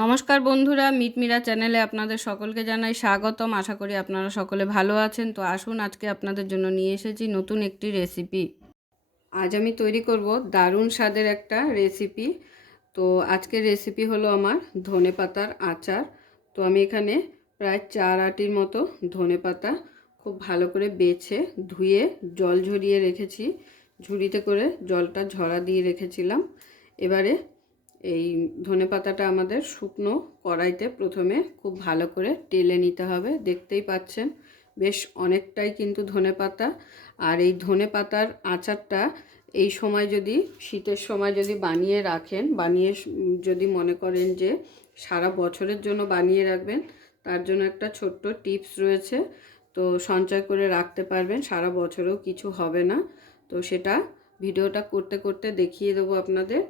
নমস্কার বন্ধুরা, মিটমিরা চ্যানেলে আপনাদের সকলকে জানাই স্বাগতম। আশা করি আপনারা সকলে ভালো আছেন। তো আসুন, আজকে আপনাদের জন্য নিয়ে এসেছি নতুন একটি রেসিপি আজ আমি তৈরি করব দারুণ স্বাদের একটা রেসিপি তো আজকের রেসিপি হলো আমার ধনে পাতার আচার। তো আমি এখানে প্রায় চার আটির মতো ধনে পাতা খুব ভালো করে বেছে, ধুয়ে, জল ঝরিয়ে রেখেছি। ঝুড়িতে করে জলটা ঝরা দিয়ে রেখেছিলাম। এবারে এই ধনে পাতাটা আমাদের শুকনো কড়াইতে প্রথমে খুব ভালো করে টেলে নিতে হবে, দেখতেই পাচ্ছেন। বেশ অনেকটাই কিন্তু ধনে পাতা। আর এই ধনে পাতার আচারটা এই সময় যদি, শীতের সময় যদি বানিয়ে রাখেন, বানিয়ে যদি মনে করেন যে সারা বছরের জন্য বানিয়ে রাখবেন, তার জন্য একটা ছোট্ট টিপস রয়েছে। তো সঞ্চয় করে রাখতে পারবেন, সারা বছরেও কিছু হবে না। তো সেটা ভিডিওটা করতে করতে দেখিয়ে দেবো আপনাদের।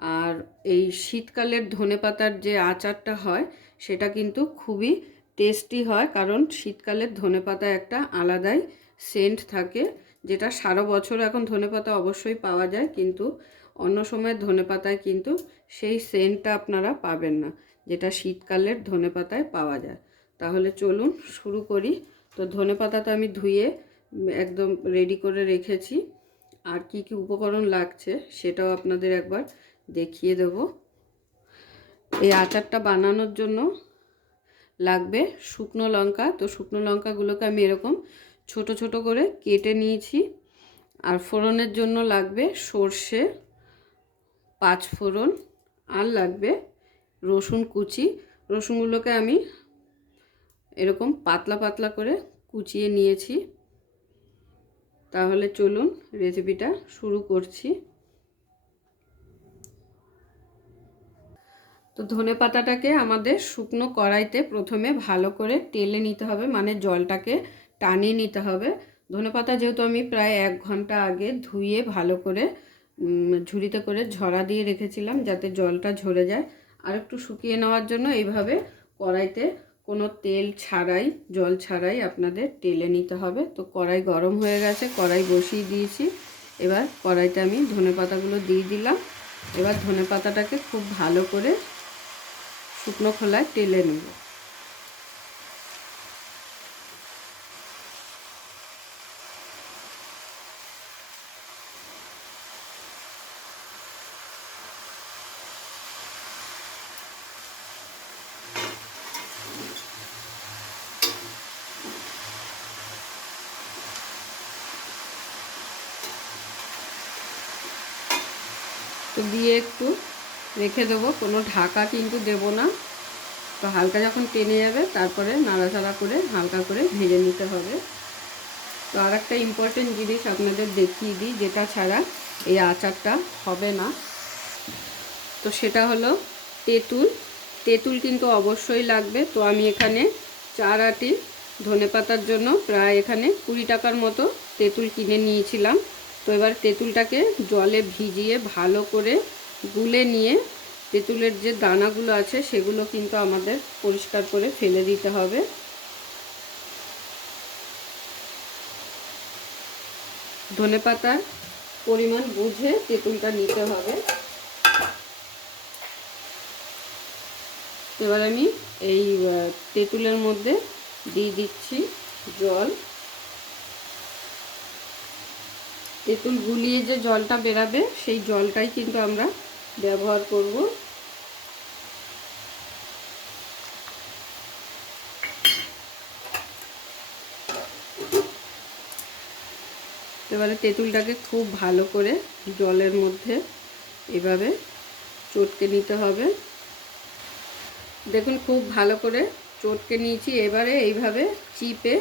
আর এই শীতকালের ধনে পাতার যে আচারটা হয়, সেটা কিন্তু খুবই টেস্টি হয়, কারণ শীতকালের ধনে পাতা একটা আলাদাই সেন্ট থাকে, যেটা সারা বছর এখন ধনে পাতা অবশ্যই পাওয়া যায়, কিন্তু অন্য সময়ের ধনে পাতায় কিন্তু সেই সেন্টটা আপনারা পাবেন না, যেটা শীতকালের ধনে পাতায় পাওয়া যায়। তাহলে চলুন শুরু করি। তো ধনে পাতা তো আমি ধুয়ে একদম রেডি করে রেখেছি। আর কি কি উপকরণ লাগছে, সেটাও আপনাদের একবার দেখিয়ে দেব। এই আচারটা বানানোর জন্য লাগবে শুকনো লঙ্কা। তো শুকনো লঙ্কাগুলোকে আমি এরকম ছোট ছোট করে কেটে নিয়েছি। আর ফোড়নের জন্য লাগবে সর্ষে, পাঁচ ফোড়ন। আর লাগবে রসুন কুচি। রসুনগুলোকে আমি এরকম পাতলা পাতলা করে কুচিয়ে নিয়েছি। তাহলে চলুন রেসিপিটা শুরু করছি। তো ধনে পাতাটাকে আমাদের শুকনো কড়াইতে প্রথমে ভালো করে টেলে নিতে হবে মানে জলটাকে টানিয়ে নিতে হবে। ধনে পাতা যেহেতু আমি প্রায় এক ঘণ্টা আগে ধুয়ে ভালো করে ঝুড়িতে করে ঝরা দিয়ে রেখেছিলাম যাতে জলটা ঝরে যায়। আর একটু শুকিয়ে নেওয়ার জন্য এইভাবে কড়াইতে কোনো তেল ছাড়াই, জল ছাড়াই আপনাদের টেলে নিতে হবে। তো কড়াই গরম হয়ে গেছে, কড়াই বসিয়ে দিয়েছি। এবার কড়াইতে আমি ধনে পাতাগুলো দিয়ে দিলাম। এবার ধনে পাতাটাকে খুব ভালো করে শুকনো খোলায় তেলে নেব। দিয়ে একটু রেখে দেবো, কোনো ঢাকা কিন্তু দেব না। তো হালকা যখন টেনে যাবে, তারপরে নাড়াচাড়া করে হালকা করে ভেজে নিতে হবে। তো আর একটা ইম্পর্টেন্ট জিনিস আপনাদের দেখিয়ে দিই, যেটা ছাড়া এই আচারটা হবে না। তো সেটা হলো তেঁতুল। তেঁতুল কিন্তু অবশ্যই লাগবে। তো আমি এখানে চার আটি ধনে পাতার জন্য প্রায় এখানে কুড়ি টাকার মতো তেঁতুল কিনে নিয়েছিলাম। তো এবার তেঁতুলটাকে জলে ভিজিয়ে ভালো করে গুলে নিয়ে তেঁতুলের যে দানাগুলো আছে সেগুলো কিন্তু আমাদের পরিষ্কার করে ফেলে দিতে হবে। ধনে পাতার পরিমাণ বুঝে তেঁতুলটা নিতে হবে। এবার আমি এই তেঁতুলের মধ্যে দিয়ে দিচ্ছি জল। তেঁতুল গুলিয়ে যে জলটা বেরাবে সেই জলটাই কিন্তু আমরা ব্যবহার করব। এবারে তেঁতুলটাকে খুব ভালো করে জলের মধ্যে এভাবে চটকে নিতে হবে। দেখুন, খুব ভালো করে চটকে নিয়েছি। এবারে এইভাবে চিপে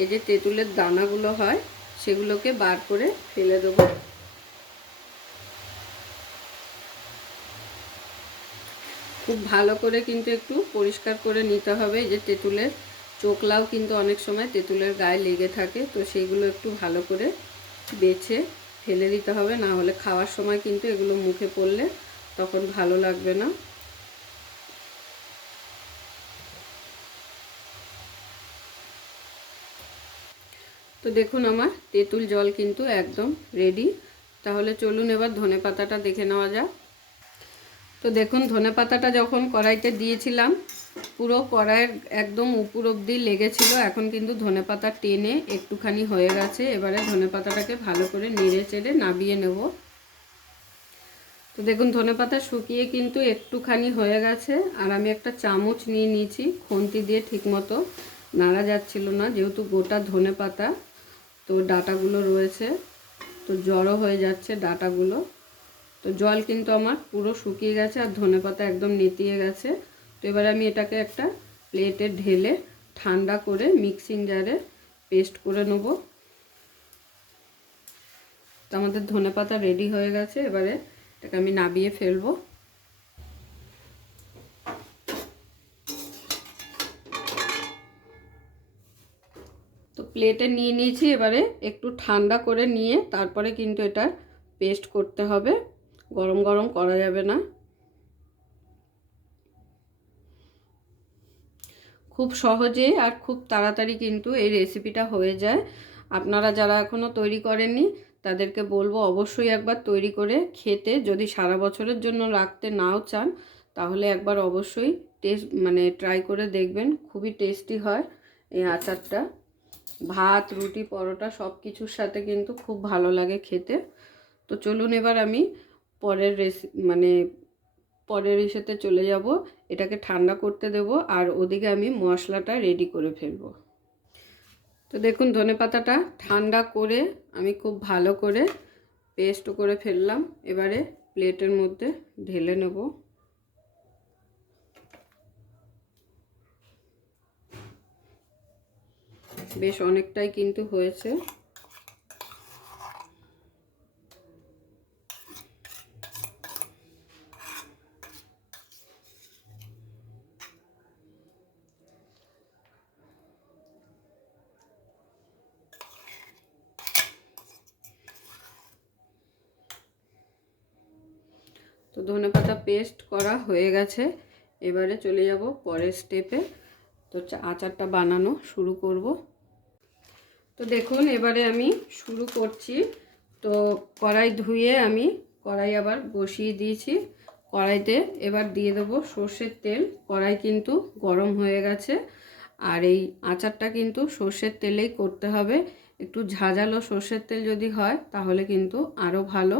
এই যে তেঁতুলের দানাগুলো হয়, সেগুলোকে বার করে ফেলে দেবো। খুব ভালো করে কিন্তু একটু পরিষ্কার করে নিতে হবে। যে তেঁতুলের চোকলাও কিন্তু অনেক সময় তেঁতুলের গায়ে লেগে থাকে, তো সেইগুলো একটু ভালো করে বেছে ফেলে দিতে হবে। না হলে খাওয়ার সময় কিন্তু এগুলো মুখে পড়লে তখন ভালো লাগবে না। তো দেখুন আমার তেঁতুল জল কিন্তু একদম রেডি তাহলে চলুন এবার ধনে পাতাটা দেখে নেওয়া যাক। তো দেখুন, ধনে পাতাটা যখন কড়াইতে দিয়েছিলাম, পুরো কড়াইয়ের একদম উপর অব্দি লেগেছিল। এখন কিন্তু ধনে পাতা টেনে একটুখানি হয়ে গেছে। এবারে ধনে পাতাটাকে ভালো করে নেড়ে চেড়ে নাবিয়ে নেব। তো দেখুন, ধনে পাতা শুকিয়ে কিন্তু একটুখানি হয়ে গেছে। আর আমি একটা চামচ নিয়ে নিয়েছি, খুন্তি দিয়ে ঠিকমতো। নাড়া যাচ্ছিল না, যেহেতু গোটা ধনে পাতা, তো ডাটাগুলো রয়েছে। তো জড়ো হয়ে যাচ্ছে ডাটাগুলো। তো জল কিন্তু আমার পুরো শুকিয়ে গেছে আর ধনে পাতা একদম নেতিয়ে গেছে। তো এবার আমি এটাকে একটা প্লেটে ঢেলে ঠান্ডা করে মিক্সিং জারে পেস্ট করে নেব। তো আমাদের ধনে পাতা রেডি হয়ে গেছে, এবারে এটাকে আমি নাবিয়ে ফেলব। তো প্লেটে নিয়ে নিয়েছি, এবারে একটু ঠান্ডা করে নিয়ে তারপরে কিন্তু এটা পেস্ট করতে হবে। গরম গরম করা যাবে না। খুব সহজে আর খুব তাড়াতাড়ি কিন্তু এই রেসিপিটা হয়ে যায়। আপনারা যারা এখনও তৈরি করেননি, তাদেরকে বলব অবশ্যই একবার তৈরি করে খেতে। যদি সারা বছরের জন্য রাখতে নাও চান, তাহলে একবার অবশ্যই টেস্ট মানে ট্রাই করে দেখবেন। খুবই টেস্টি হয় এই আচারটা। ভাত, রুটি, পরোটা সব কিছুর সাথে কিন্তু খুব ভালো লাগে খেতে। তো চলুন এবার আমি পরের রেসি মানে পরের ইসেতে চলে যাব, এটাকে ঠান্ডা করতে দেব, আর ওদিকে আমি মশলাটা রেডি করে ফেলব। তো দেখুন ধনে পাতাটা ঠান্ডা করে আমি খুব ভালো করে পেস্ট করে ফেললাম, এবারে প্লেটের মধ্যে ঢেলে নেব। বেশ অনেকটাই কিন্তু হয়েছে। ধনে পাতা পেস্ট করা হয়ে গেছে। এবারে চলে যাব পরের স্টেপে তো আচারটা বানানো শুরু করব। তো দেখুন, এবারে আমি শুরু করছি। তো কড়াই ধুয়ে আমি কড়াই আবার বসিয়ে দিয়েছি। কড়াইতে এবার দিয়ে দেবো সর্ষের তেল। কড়াই কিন্তু গরম হয়ে গেছে। আর এই আচারটা কিন্তু সর্ষের তেলেই করতে হবে। একটু ঝাঁঝালো সর্ষের তেল যদি হয়, তাহলে কিন্তু আরও ভালো।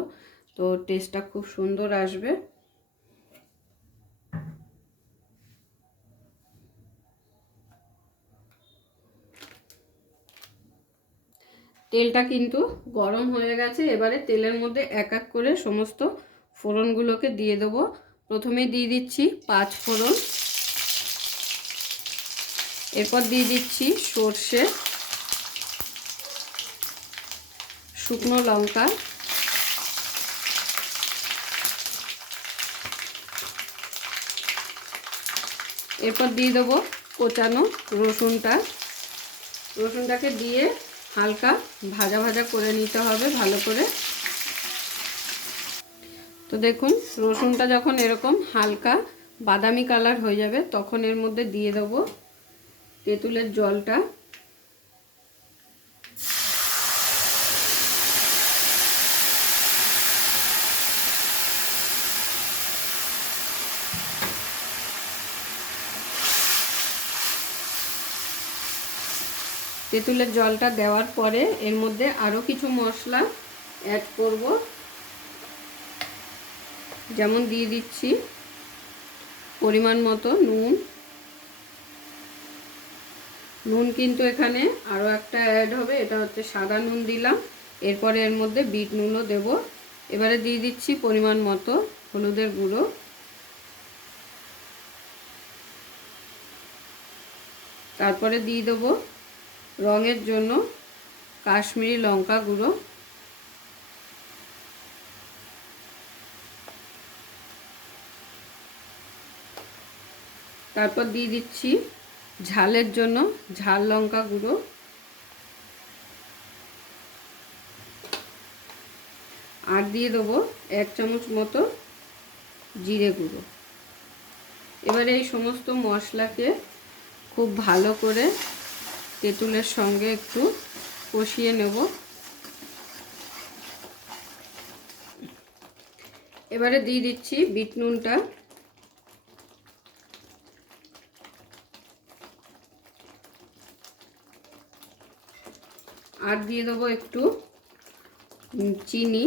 তো টেস্টটা খুব সুন্দর আসবে। তেলটা কিন্তু গরম হয়ে গেছে, এবারে তেলের মধ্যে এক এক করে সমস্ত ফোড়নগুলোকে দিয়ে দেবো। প্রথমে দিয়ে দিচ্ছি পাঁচ ফোড়ন। এরপর দিয়ে দিচ্ছি সর্ষে, শুকনো লঙ্কা। এরপর দিয়ে দেবো কোচানো রসুনটা। রসুনটাকে দিয়ে হালকা ভাজা ভাজা করে নিতে হবে ভালো করে। তো দেখুন, রসুনটা যখন এরকম হালকা বাদামি কালার হয়ে যাবে, তখন এর মধ্যে দিয়ে দেবো তেঁতুলের জলটা। তেঁতুলের জলটা দেওয়ার পরে এর মধ্যে আরও কিছু মশলা অ্যাড করব। যেমন দিয়ে দিচ্ছি পরিমাণ মতো নুন। নুন কিন্তু এখানে আরও একটা অ্যাড হবে, এটা হচ্ছে সাদা নুন দিলাম। এরপরে এর মধ্যে বিট নুনও দেব। এবারে দিয়ে দিচ্ছি পরিমাণ মতো হলুদের গুঁড়ো। তারপরে দিয়ে দেবো রঙের জন্য কাশ্মীরি লঙ্কা গুঁড়ো। তারপর দিয়ে দিচ্ছি ঝালের জন্য ঝাল লঙ্কা গুঁড়ো। আর দিয়ে দেবো এক চামচ মতো জিরে গুঁড়ো। এবারে এই সমস্ত মশলাকে খুব ভালো করে তেঁতুলের সঙ্গে একটু কষিয়ে নেব। এবারে দিয়ে দিচ্ছি বিট নুনটা। আর দিয়ে দেবো একটু চিনি।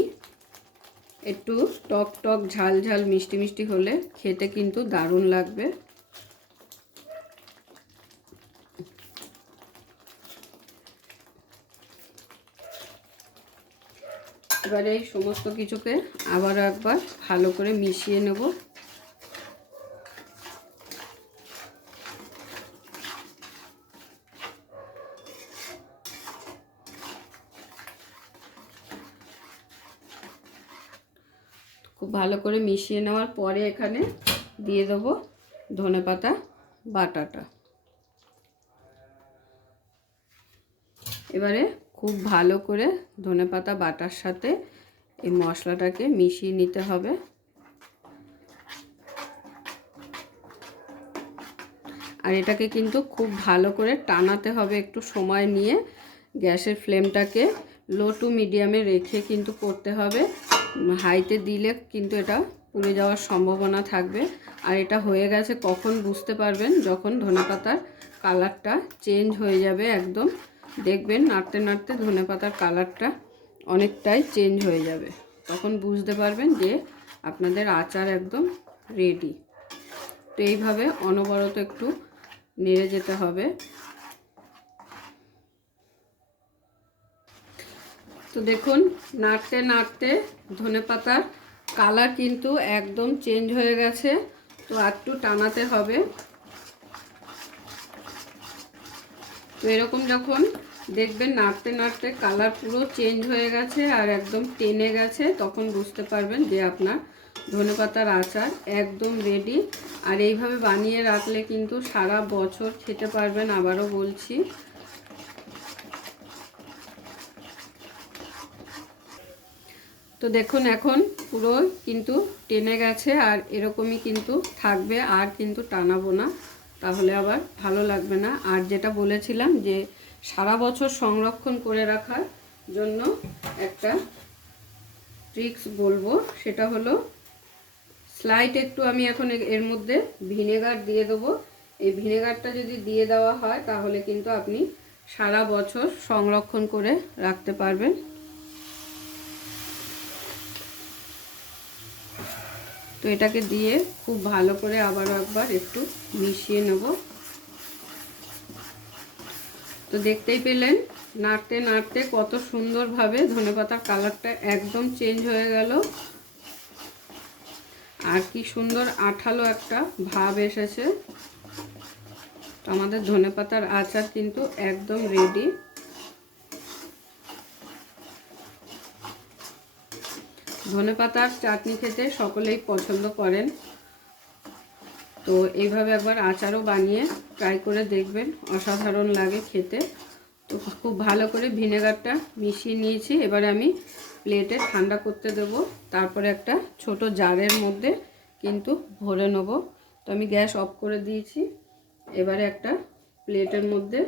একটু টক টক ঝাল ঝাল মিষ্টি মিষ্টি হলে খেতে কিন্তু দারুণ লাগবে। এবারে এই সমস্ত কিছুকে আবার একবার ভালো করে মিশিয়ে নেব। খুব ভালো করে মিশিয়ে নেওয়ার পরে এখানে দিয়ে দেবো ধনেপাতা বাটাটা। এবারে খুব ভালো করে ধনেপাতা বাটার সাথে এই মশলাটাকে মিশিয়ে নিতে হবে। আর এটাকে কিন্তু খুব ভালো করে টানাতে হবে একটু সময় নিয়ে। গ্যাসের ফ্লেমটাকে লো টু মিডিয়ামে রেখে কিন্তু করতে হবে। হাইতে দিলে কিন্তু এটা পুড়ে যাওয়ার সম্ভাবনা থাকবে। আর এটা হয়ে গেছে কখন বুঝতে পারবেন, যখন ধনেপাতার কালারটা চেঞ্জ হয়ে যাবে একদম। দেখবেন নাড়তে নাড়তে ধনেপাতার কালারটা অনেকটাই চেঞ্জ হয়ে যাবে। তখন বুঝতে পারবেন যে আপনাদের আচার একদম রেডি তো এইভাবে অনবরত একটু নেড়ে যেতে হবে। তো দেখুন, নাড়তে নাড়তে ধনেপাতার কালার কিন্তু একদম চেঞ্জ হয়ে গেছে। তো একটু টানাতে হবে। তো এরকম যখন দেখবেন নাড়তে নাড়তে কালার পুরো চেঞ্জ হয়ে গেছে আর একদম টেনে গেছে, তখন বুঝতে পারবেন যে আপনার ধনেপাতার আচার একদম রেডি আর এইভাবে বানিয়ে রাখলে কিন্তু সারা বছর খেতে পারবেন, আবারও বলছি। তো দেখুন এখন পুরো কিন্তু টেনে গেছে আর এরকমই কিন্তু থাকবে, আর কিন্তু টানাবো না, তাহলে আবার ভালো লাগবে না। আর যেটা বলেছিলাম যে সারা বছর সংরক্ষণ করে রাখার জন্য একটা ট্রিক্স বলব। সেটা হলো স্লাইট একটু আমি এখন এর মধ্যে ভিনেগার দিয়ে দেবো। এই ভিনেগারটা যদি দিয়ে দেওয়া হয়, তাহলে কিন্তু আপনি সারা বছর সংরক্ষণ করে রাখতে পারবেন। তো এটাকে দিয়ে খুব ভালো করে আবারও একবার একটু মিশিয়ে নেব। তো দেখতেই পেলেন, নাড়তে নাড়তে কত সুন্দরভাবে ধনেপাতার কালারটা একদম চেঞ্জ হয়ে গেল। আর কি সুন্দর আঠালো একটা ভাব এসেছে। আমাদের ধনেপাতার আচার কিন্তু একদম রেডি ধনেপাতার চাটনি খেতে সকলেই পছন্দ করেন। তো এইভাবে একবার আচারও বানিয়ে ট্রাই করে দেখবেন। অসাধারণ লাগে খেতে। তো খুব ভালো করে ভিনেগারটা মিশিয়ে নিয়েছি। এবারে আমি প্লেটে ঠান্ডা করতে দেব। তারপরে একটা ছোট জারের মধ্যে কিন্তু ভরে নেব। তো আমি গ্যাস অফ করে দিয়েছি। এবারে একটা প্লেটের মধ্যে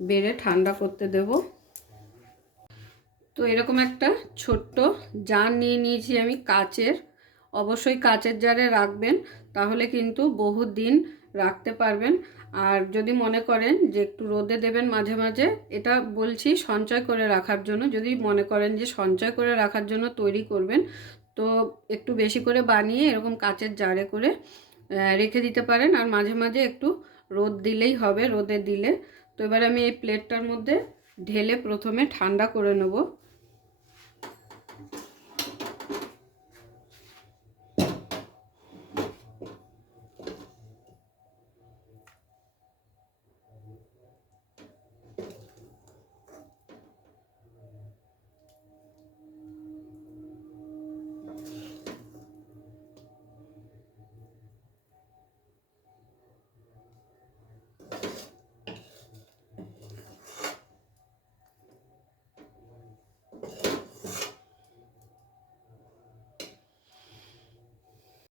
বেড়ে ঠান্ডা করতে দেবো। তো এরকম একটা ছোট্ট জার নিয়ে নিয়েছি আমি কাচের। অবশ্যই কাচের জারে রাখবেন, তাহলে কিন্তু বহু দিন রাখতে পারবেন। আর যদি মনে করেন যে একটু রোদে দেবেন মাঝে মাঝে, এটা বলছি সঞ্চয় করে রাখার জন্য। যদি মনে করেন যে সঞ্চয় করে রাখার জন্য তৈরি করবেন, তো একটু বেশি করে বানিয়ে এরকম কাচের জারে করে রেখে দিতে পারেন। আর মাঝে মাঝে একটু রোদ দিলেই হবে, রোদে দিলে। তো এবার আমি এই প্লেটটার মধ্যে ঢেলে প্রথমে ঠান্ডা করে নেব।